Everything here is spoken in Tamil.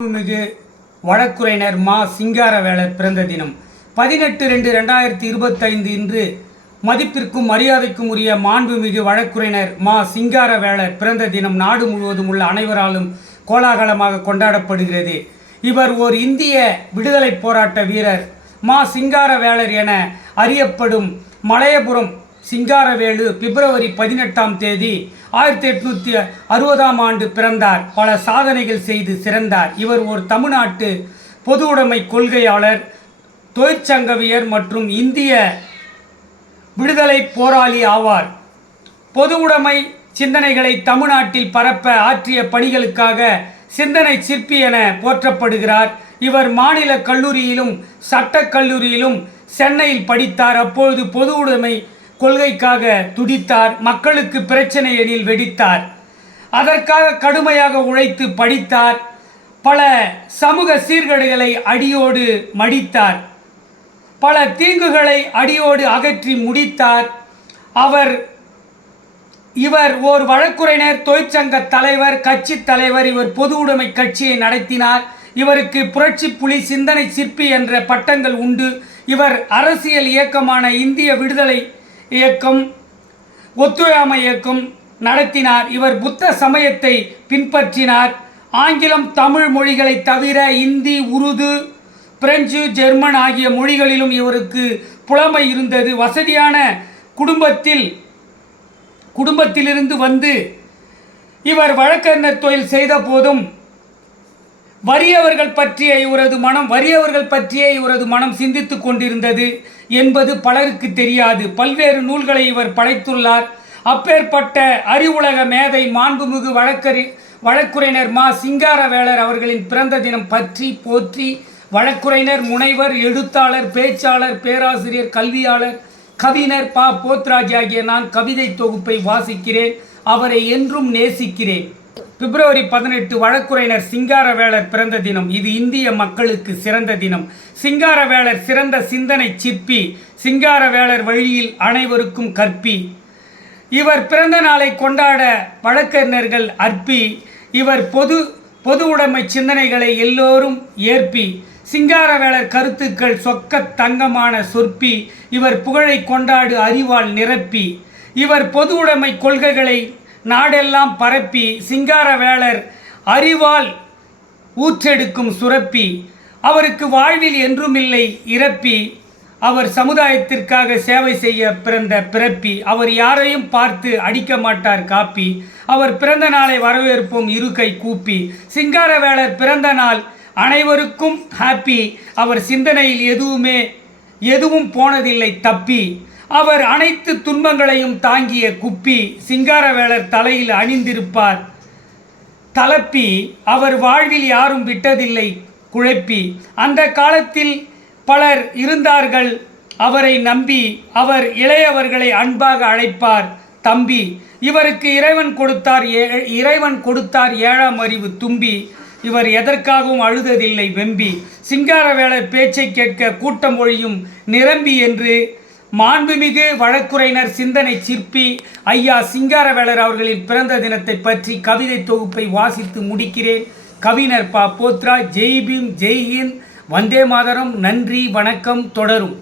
மிகு வழக்குரைஞர் மா சிங்காரவேலர் பிறந்த தினம் 18/2/2025 இன்று மதிப்பிற்கும் மரியாதைக்கும் உரிய மாண்புமிகு வழக்குரைஞர் மா சிங்காரவேலர் பிறந்த தினம் நாடு முழுவதும் உள்ள அனைவராலும் கோலாகலமாக கொண்டாடப்படுகிறது. இவர் ஓர் இந்திய விடுதலை போராட்ட வீரர். மா சிங்காரவேலர் என அறியப்படும் மலையபுரம் சிங்காரவேலு பிப்ரவரி 18ஆம் தேதி 1860ஆம் ஆண்டு பிறந்தார். பல சாதனைகள் செய்து சிறந்தார். இவர் ஒரு தமிழ்நாட்டு பொது உடைமை கொள்கையாளர், தொழிற்சங்கவியர் மற்றும் இந்திய விடுதலை போராளி ஆவார். பொது உடைமை சிந்தனைகளை தமிழ்நாட்டில் பரப்ப ஆற்றிய பணிகளுக்காக சிந்தனை சிற்பி என போற்றப்படுகிறார். இவர் மாநில கல்லூரியிலும் சட்டக் கல்லூரியிலும் சென்னையில் படித்தார். அப்பொழுது பொது உடைமை கொள்கைக்காக துடித்தார். மக்களுக்கு பிரச்சனை எனில் வெடித்தார். அதற்காக கடுமையாக உழைத்து படித்தார். பல சமூக சீர்கேடுகளை அடியோடு மடித்தார். பல தீங்குகளை அடியோடு அகற்றி முடித்தார். இவர் ஓர் வழக்குரைஞர், தொழிற்சங்க தலைவர், கட்சி தலைவர். இவர் பொது உடைமை கட்சியை நடத்தினார். இவருக்கு புரட்சி புலி, சிந்தனை சிற்பி என்ற பட்டங்கள் உண்டு. இவர் அரசியல் இயக்கமான இந்திய விடுதலை இயக்கம், ஒத்துழையாமை இயக்கம் நடத்தினார். இவர் புத்த சமயத்தை பின்பற்றினார். ஆங்கிலம், தமிழ் மொழிகளை தவிர இந்தி, உருது, பிரெஞ்சு, ஜெர்மன் ஆகிய மொழிகளிலும் இவருக்கு புலமை இருந்தது. வசதியான குடும்பத்திலிருந்து வந்து இவர் வழக்கறிஞர் தொழில் செய்த போதும் வறியவர்கள் பற்றிய இவரது மனம் சிந்தித்து கொண்டிருந்தது என்பது பலருக்கு தெரியாது. பல்வேறு நூல்களை இவர் படைத்துள்ளார். அப்பேற்பட்ட அறிவுலக மேதை மாண்புமிகு வழக்குரைஞர் மா சிங்காரவேலர் அவர்களின் பிறந்த தினம் பற்றி போற்றி வழக்குரைஞர், முனைவர், எழுத்தாளர், பேச்சாளர், பேராசிரியர், கல்வியாளர், கவிஞர் ப. போத்ராஜ் ஆகிய நான் கவிதை தொகுப்பை வாசிக்கிறேன். அவரை என்றும் நேசிக்கிறேன். பிப்ரவரி 18 வழக்குரைஞர் சிங்காரவேலர் பிறந்த தினம். இது இந்திய மக்களுக்கு சிறந்த தினம். சிங்காரவேலர் சிறந்த சிந்தனை சிற்பி. சிங்காரவேலர் வழியில் அனைவருக்கும் கற்பி. இவர் பிறந்த நாளை கொண்டாட வழக்கறிஞர்கள் அற்பி. இவர் பொது உடைமை சிந்தனைகளை எல்லோரும் ஏற்பி. சிங்காரவேலர் கருத்துக்கள் சொக்க தங்கமான சொற்பி. இவர் புகழை கொண்டாடு அறிவால் நிரப்பி. இவர் பொது உடைமை கொள்கைகளை நாடெல்லாம் பரப்பி. சிங்காரவேலர் அறிவால் ஊற்றெடுக்கும் சுரப்பி. அவருக்கு வாழ்வில் என்றுமில்லை இறப்பி. அவர் சமுதாயத்திற்காக சேவை செய்ய பிறந்த பிறப்பி. அவர் யாரையும் பார்த்து அடிக்க மாட்டார் காப்பி. அவர் பிறந்த நாளை வரவேற்போம் இரு கை கூப்பி. சிங்காரவேலர் பிறந்த நாள் அனைவருக்கும் ஹாப்பி. அவர் சிந்தனையில் எதுவும் போனதில்லை தப்பி. அவர் அனைத்து துன்பங்களையும் தாங்கிய குப்பி. சிங்காரவேலர் தலையில் அணிந்திருப்பார் தலப்பி. அவர் வாழ்வில் யாரும் விட்டதில்லை குழப்பி. அந்த காலத்தில் பலர் இருந்தார்கள் அவரை நம்பி. அவர் இளையவர்களை அன்பாக அழைப்பார் தம்பி. இவருக்கு இறைவன் கொடுத்தார் 7ஆம் அறிவு தும்பி. இவர் எதற்காகவும் அழுததில்லை வெம்பி. சிங்காரவேலர் பேச்சை கேட்க கூட்டம் ஒழியும் நிரம்பி என்று மாண்புமிகு வழக்குரைஞர், சிந்தனை சிற்பி ஐயா சிங்காரவேலர் அவர்களின் பிறந்த தினத்தை பற்றி கவிதை தொகுப்பை வாசித்து முடிக்கிறேன். கவிஞர் ப. போத்ராஜ். ஜெய் பீம், ஜெய் ஹிந்த், வந்தே மாதரம். நன்றி, வணக்கம். தொடரும்.